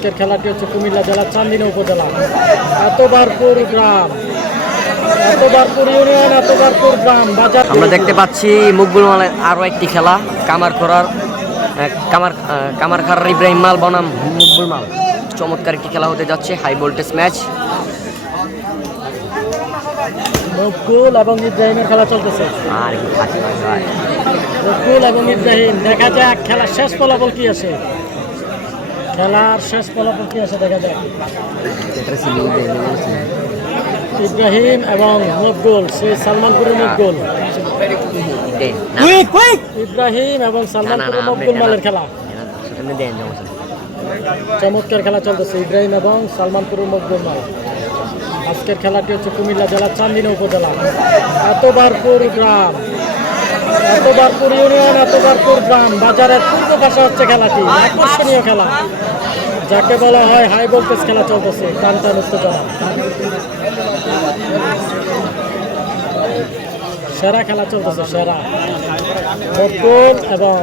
আজকের খেলাটি হচ্ছে কুমিল্লা জেলার চান্দিনা উপজেলা এতবারপুর গ্রাম, এতবারপুর ইউনিয়ন, এতবারপুর গ্রাম বাজার। আমরা দেখতে পাচ্ছি মকবুল মালের আরও একটি খেলা, কামারখার ইব্রাহিম মাল বনাম মকবুল মাল। চমৎকার একটি খেলা হতে যাচ্ছে, হাই ভোল্টেজ ম্যাচ। মকবুল এবং ইব্রাহিমের খেলা চলতেছে। মকবুল এবং ইব্রাহিম, দেখা যাক খেলার শেষ ফলাফল কি আসে। খেলার শেষ ফলাফল কি আসে দেখা যাক। ইব্রাহিম এবং মকবুল, সেই সালমানপুরের মকবুল। ইব্রাহিম এবং সালমানপুরের মকবুল মালের খেলা। চমৎকার খেলা চলতেছে ইব্রাহিম এবং সালমানপুরের মকবুল মাল। আজকের খেলাটি হচ্ছে কুমিল্লা জেলার চান্দিনা উপজেলা এতবারপুর গ্রাম, এতবারপুর ইউনিয়ন, এতবারপুর গ্রাম বাজারের পূর্ব পাশে হচ্ছে খেলাটি। আকর্ষণীয় খেলা, যাকে বলা হয় হাই ভোল্টেজ খেলা চলতেছে, টান টান উত্তেজনা। সেরা খেলা চলতেছে, সেরা মকবুল এবং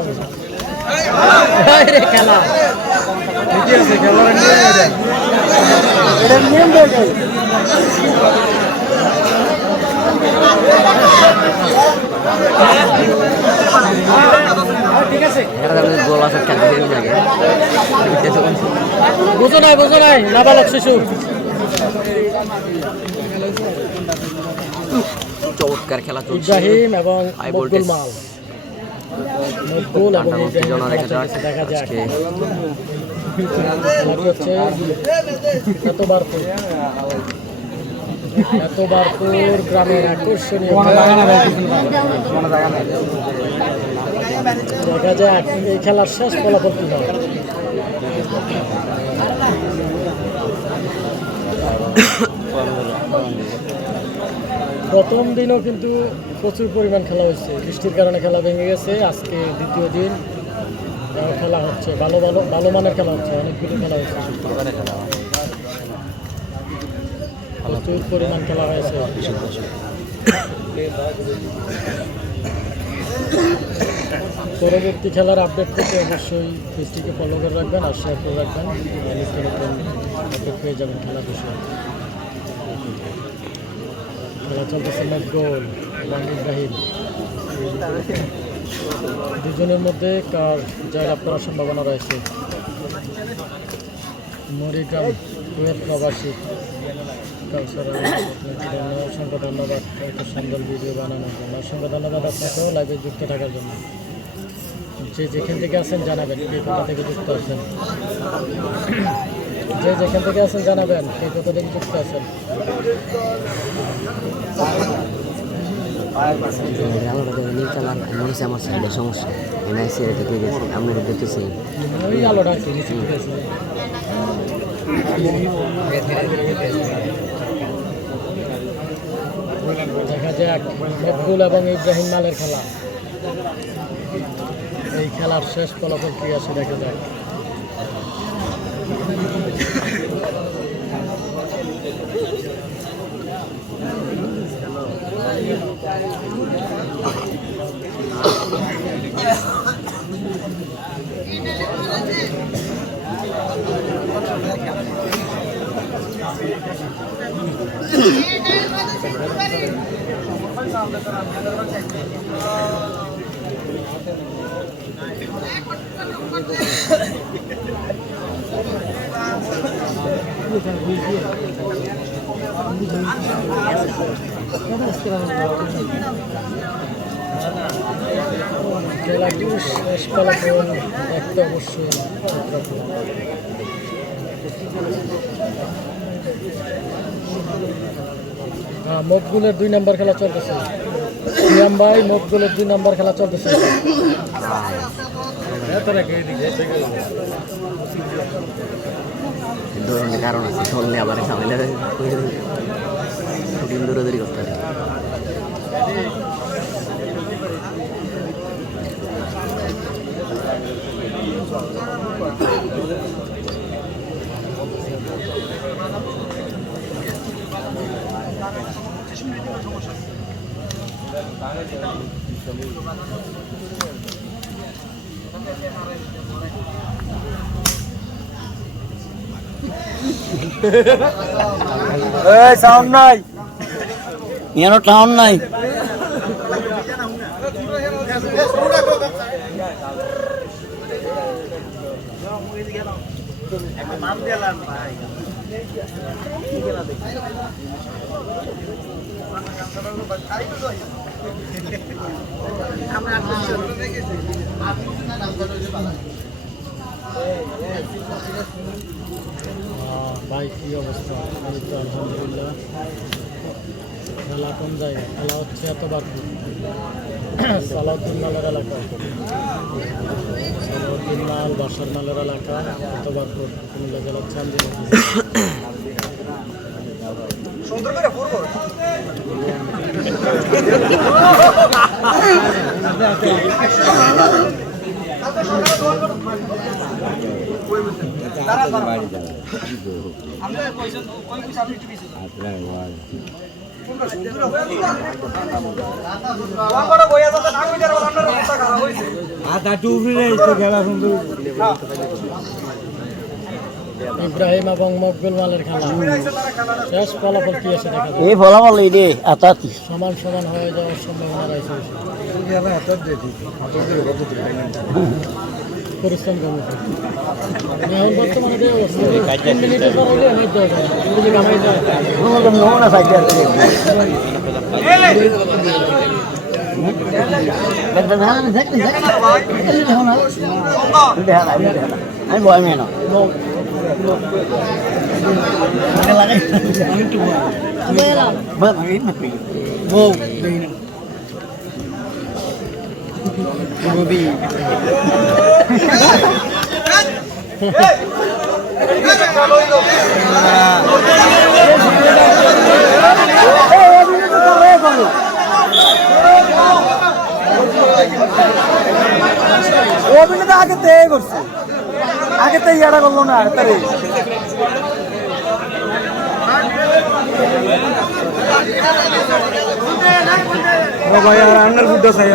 খেলা ঠিক আছে। বুঝো নাই নাবালক শিশু। চমৎকার খেলা চলছে ইব্রাহিম এবং মকবুল মাল। মকবুল এবং ইব্রাহিম দেখা যাক। এতবারপুর গ্রামের আকর্ষণীয় দেখা যাক এই খেলার শেষ ফলাফল কি হয়। প্রথম দিনও কিন্তু প্রচুর পরিমাণ খেলা হয়েছে, বৃষ্টির কারণে খেলা ভেঙে গেছে। আজকে দ্বিতীয় দিন খেলা হচ্ছে, ভালো মানের খেলা হচ্ছে, অনেকগুলো খেলা হচ্ছে, প্রচুর পরিমাণ খেলা হয়েছে। পরবর্তী খেলার আপডেট পেতে অবশ্যই পেজটিকে ফলো করে রাখবেন আর শেয়ার করে রাখবেন, নতুন নতুন আপডেট পেয়ে যাবেন খেলার বিষয়ে। খেলা চলতেছে মকবুল এবং ইব্রাহিম, দুজনের মধ্যে কার জায়গা করার সম্ভাবনা রয়েছে। মরিগ্রাম কুয়েত প্রবাসী অসংখ্য ধন্যবাদ এত সুন্দর ভিডিও বানানোর জন্য। অসংখ্য ধন্যবাদ আপনাকেও লাইভে যুক্ত থাকার জন্য। যে যেখান থেকে আছেন জানাবেন কে কোথা থেকে যুক্ত আছেন, যে যেখান থেকে আছেন জানাবেন কে কোথা থেকে যুক্ত আছেন। আমার সাইডে সমস্যা এনআইসি থেকে গেছে, আমরা দেখতেছি ওই আলোটা একটু নিচে গেছে। দেখা যাক মকবুল এবং ইব্রাহিম মালের খেলা, এই খেলার শেষ ফলাফল কি আছে দেখা যাক। খেলাটির শেষ ফলাফল একটা অবশ্যই মকবুলের 2 নম্বর খেলা চলতেছে। সিয়াম ভাই, মকবুলের 2 নম্বর খেলা চলতেছে। কারণ আছে ধরলে আবার ঝামেলা দৌড়াদৌড়ি করতে হবে। এই সাউন্ড নাই এর টাউন নাই ভাই কি অবস্থা? এই তো আলহামদুলিল্লাহ খেলা কোন জায়গায়? খেলা হচ্ছে এতবার সালাউদ্দিন মালের এলাকা, সালাউদ্দিন মাল বাসার মালের এলাকা, এতবার কুমিল্লা জেলার চান্দিনা। ইব্রাহিম এবং মকবুল মালের খেলা শেষ ফলাফল কি আছে দেখা যাবে। এই ফলাফল এই রে আতাতি সমান সমান হয়ে যাওয়ার সম্ভাবনা রয়েছে। পরিশ্রম কমিটি এখন বর্তমানে যে অবস্থা 3 মিনিটের পর হলে ম্যাচ দেওয়া যায় যদি কামাই যায় নমুনা সাইড আমি ভয় মেয়ে না অভিনেতা আগে তে করছে আগে তো ইয়াটা করলো না তারে ভাই আর আন্ডার ফুটটা চাই